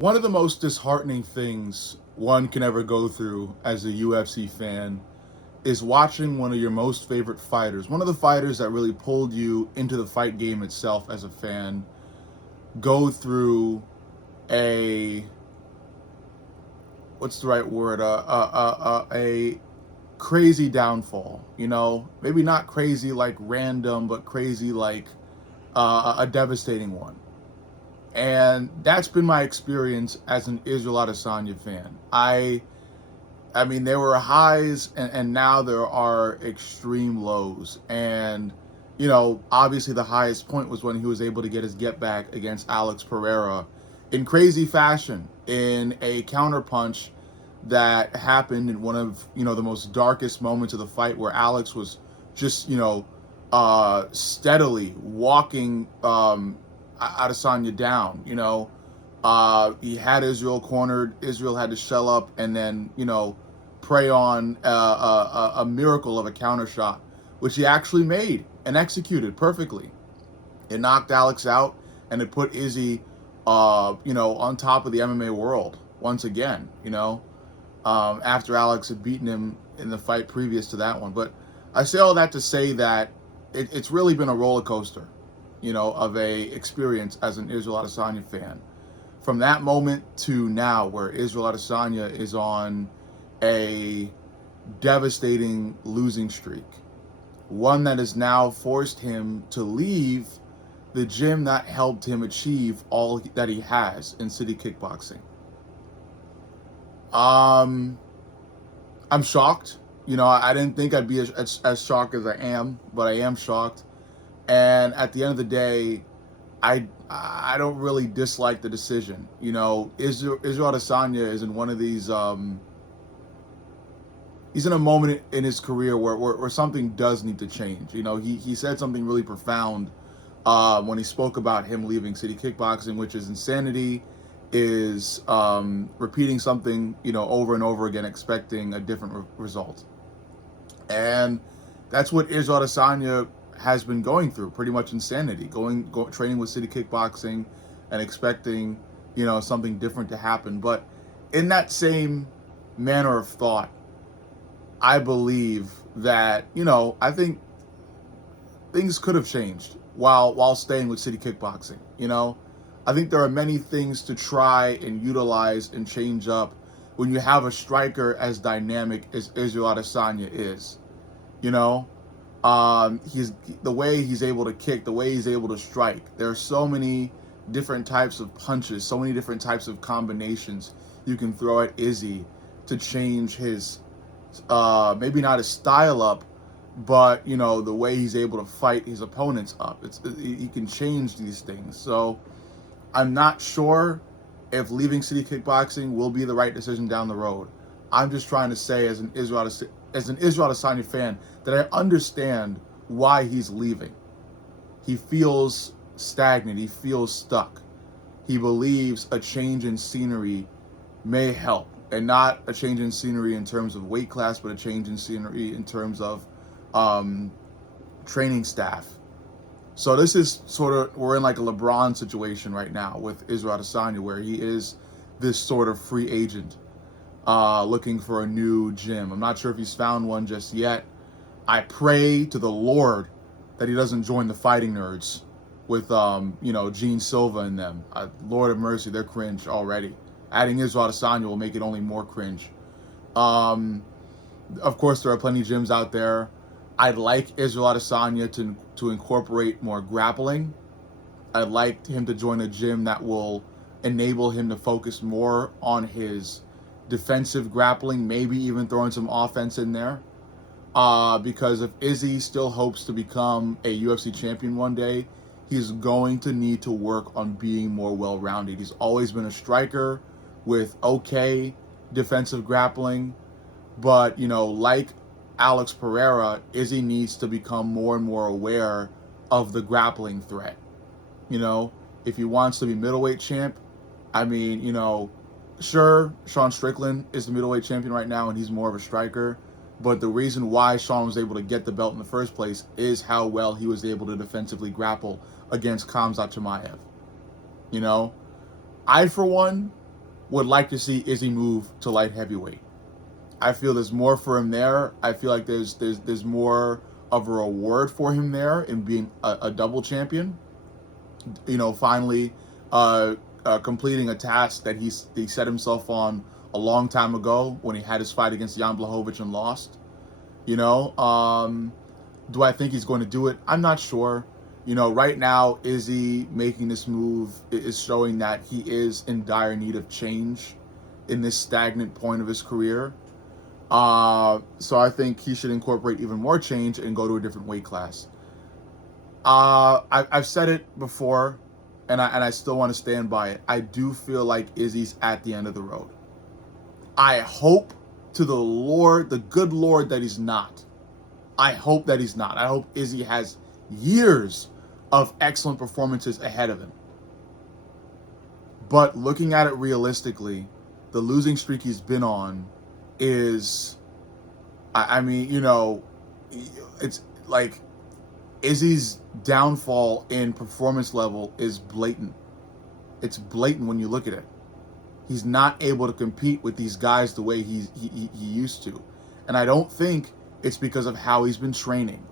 One of the most disheartening things one can ever go through as a UFC fan is watching one of your most favorite fighters, one of the fighters that really pulled you into the fight game itself as a fan, go through a what's the right word? A crazy downfall. Maybe not crazy like random, but crazy like a devastating one. And that's been my experience as an Israel Adesanya fan. I mean, there were highs, and now there are extreme lows. And obviously the highest point was when he was able to get his get back against Alex Pereira in crazy fashion in a counterpunch that happened in one of the most darkest moments of the fight, where Alex was just steadily walking Adesanya down. He had Israel cornered. Israel had to shell up and then prey on a miracle of a counter shot, which he actually made and executed perfectly. It knocked Alex out, and it put Izzy on top of the MMA world once again. After Alex had beaten him in the fight previous to that one. But I say all that to say that it's really been a roller coaster, of a experience as an Israel Adesanya fan. From that moment to now, where Israel Adesanya is on a devastating losing streak, one that has now forced him to leave the gym that helped him achieve all that he has in City Kickboxing. I'm shocked. I didn't think I'd be as shocked as I am, but I am shocked. And at the end of the day, I don't really dislike the decision. Israel Adesanya is in one of these. He's in a moment in his career where something does need to change. He said something really profound when he spoke about him leaving City Kickboxing, which is insanity, is repeating something over and over again, expecting a different result. And that's what Israel Adesanya has been going through, pretty much insanity, training with City Kickboxing and expecting something different to happen. But in that same manner of thought, I believe that I think things could have changed while staying with City Kickboxing. I think there are many things to try and utilize and change up when you have a striker as dynamic as Israel Adesanya is. He's the way he's able to kick, the way he's able to strike. There are so many different types of punches, so many different types of combinations you can throw at Izzy to change his, maybe not his style up, but the way he's able to fight his opponents up. He can change these things. So I'm not sure if leaving City Kickboxing will be the right decision down the road. I'm just trying to say, as an Israel Adesanya fan, that I understand why he's leaving. He feels stagnant. He feels stuck. He believes a change in scenery may help, and not a change in scenery in terms of weight class, but a change in scenery in terms of training staff. So this is we're in like a LeBron situation right now with Israel Adesanya, where he is this sort of free agent looking for a new gym. I'm not sure if he's found one just yet. I pray to the Lord that he doesn't join the Fighting Nerds with Gene Silva and them. Lord of mercy, they're cringe already. Adding Israel Adesanya will make it only more cringe. Of course, there are plenty of gyms out there. I'd like Israel Adesanya to incorporate more grappling. I'd like him to join a gym that will enable him to focus more on his defensive grappling, maybe even throwing some offense in there. Because if Izzy still hopes to become a UFC champion one day, he's going to need to work on being more well-rounded. He's always been a striker with okay defensive grappling, but like Alex Pereira, Izzy needs to become more and more aware of the grappling threat. If he wants to be middleweight champ, I mean, sure, Sean Strickland is the middleweight champion right now, and he's more of a striker. But the reason why Sean was able to get the belt in the first place is how well he was able to defensively grapple against Khamzat Chimaev. I, for one, would like to see Izzy move to light heavyweight. I feel there's more for him there. I feel like there's more of a reward for him there in being a double champion. Finally completing a task that he set himself on a long time ago when he had his fight against Jan Blachowicz and lost. Do I think he's going to do it? I'm not sure. Right now, Izzy making this move is showing that he is in dire need of change in this stagnant point of his career. So I think he should incorporate even more change and go to a different weight class. I've said it before, and I still want to stand by it. I do feel like Izzy's at the end of the road. I hope to the Lord, the good Lord, that he's not. I hope that he's not. I hope Izzy has years of excellent performances ahead of him. But looking at it realistically, the losing streak he's been on is, it's like Izzy's downfall in performance level is blatant. It's blatant when you look at it. He's not able to compete with these guys the way he used to. And I don't think it's because of how he's been training.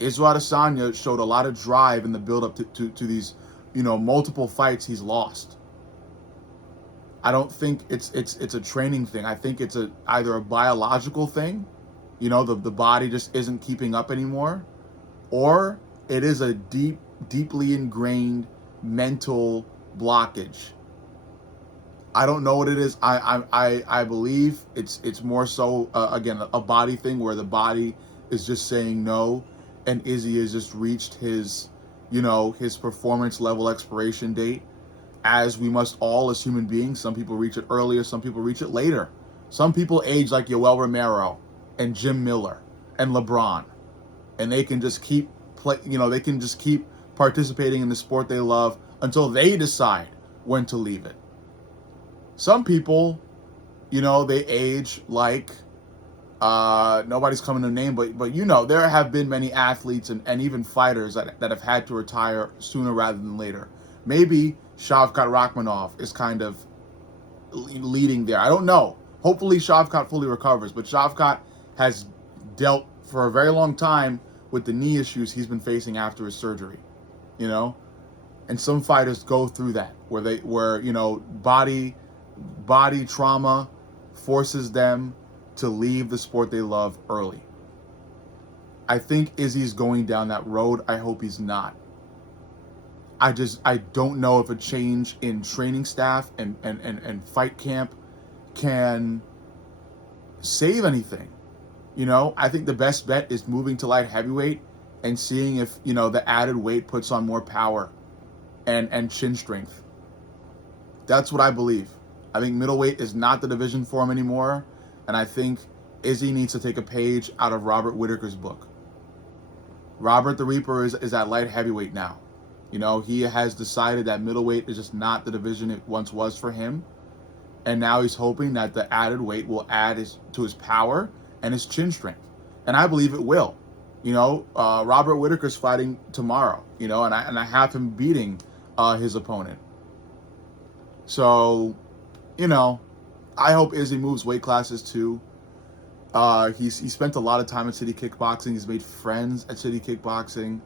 Israel Adesanya showed a lot of drive in the build-up to these, multiple fights he's lost. I don't think it's a training thing. I think it's either a biological thing, the body just isn't keeping up anymore, or it is a deeply ingrained mental blockage. I don't know what it is. I believe it's more so again a body thing where the body is just saying no, and Izzy has just reached his performance level expiration date, as we must all as human beings. Some people reach it earlier, some people reach it later. Some people age like Yoel Romero and Jim Miller and LeBron, and they can just keep they can just keep participating in the sport they love until they decide when to leave it. Some people, they age like nobody's coming to name, but there have been many athletes and even fighters that have had to retire sooner rather than later. Maybe Shavkat Rakhmonov is kind of leading there. I don't know. Hopefully Shavkat fully recovers, but Shavkat has dealt for a very long time with the knee issues he's been facing after his surgery, and some fighters go through that where body trauma forces them to leave the sport they love early. I think Izzy's going down that road. I hope he's not. I don't know if a change in training staff and fight camp can save anything. I think the best bet is moving to light heavyweight and seeing if, the added weight puts on more power and chin strength. That's what I believe. I think middleweight is not the division for him anymore, and I think Izzy needs to take a page out of Robert Whittaker's book. Robert the Reaper is at light heavyweight now. He has decided that middleweight is just not the division it once was for him, and now he's hoping that the added weight will add to his power and his chin strength, and I believe it will. Robert Whittaker's fighting tomorrow, and I have him beating his opponent. So, I hope Izzy moves weight classes too. He spent a lot of time at City Kickboxing. He's made friends at City Kickboxing.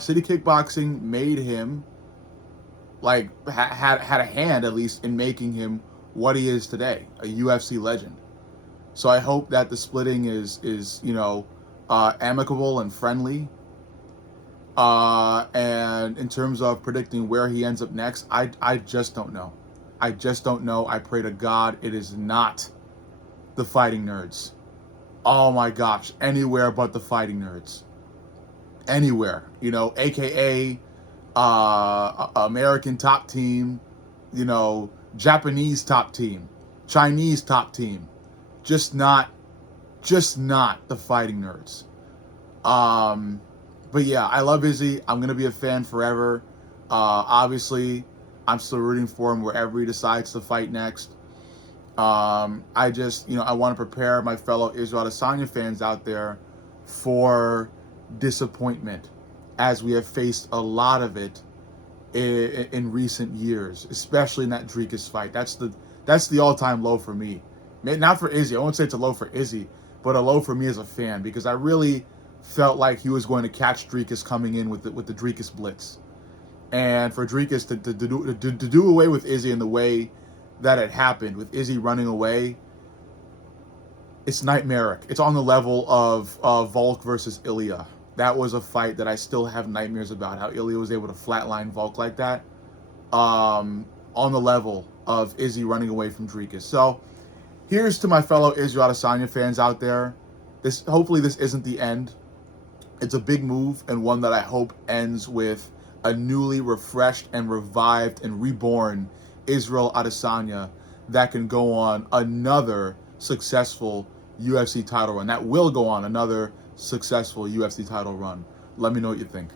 City Kickboxing made him had a hand at least in making him what he is today, a UFC legend. So I hope that the splitting is amicable and friendly. And in terms of predicting where he ends up next, I just don't know. I just don't know. I pray to God it is not the Fighting Nerds. Oh my gosh, anywhere but the Fighting Nerds. Anywhere, aka American top team, Japanese top team, Chinese top team. Just not the Fighting Nerds. But yeah, I love Izzy. I'm gonna be a fan forever. Obviously, I'm still rooting for him wherever he decides to fight next. I want to prepare my fellow Israel Adesanya fans out there for disappointment, as we have faced a lot of it in recent years, especially in that Dricus fight. That's That's the all-time low for me. Not for Izzy. I won't say it's a low for Izzy, but a low for me as a fan, because I really felt like he was going to catch Dricus coming in with the Dricus blitz. And for Dricus to do away with Izzy in the way that it happened, with Izzy running away, it's nightmaric. It's on the level of Volk versus Ilya. That was a fight that I still have nightmares about, how Ilya was able to flatline Volk like that, on the level of Izzy running away from Dricus. So here's to my fellow Israel Adesanya fans out there. Hopefully this isn't the end. It's a big move, and one that I hope ends with a newly refreshed and revived and reborn Israel Adesanya that can go on another successful UFC title run. That will go on another successful UFC title run. Let me know what you think.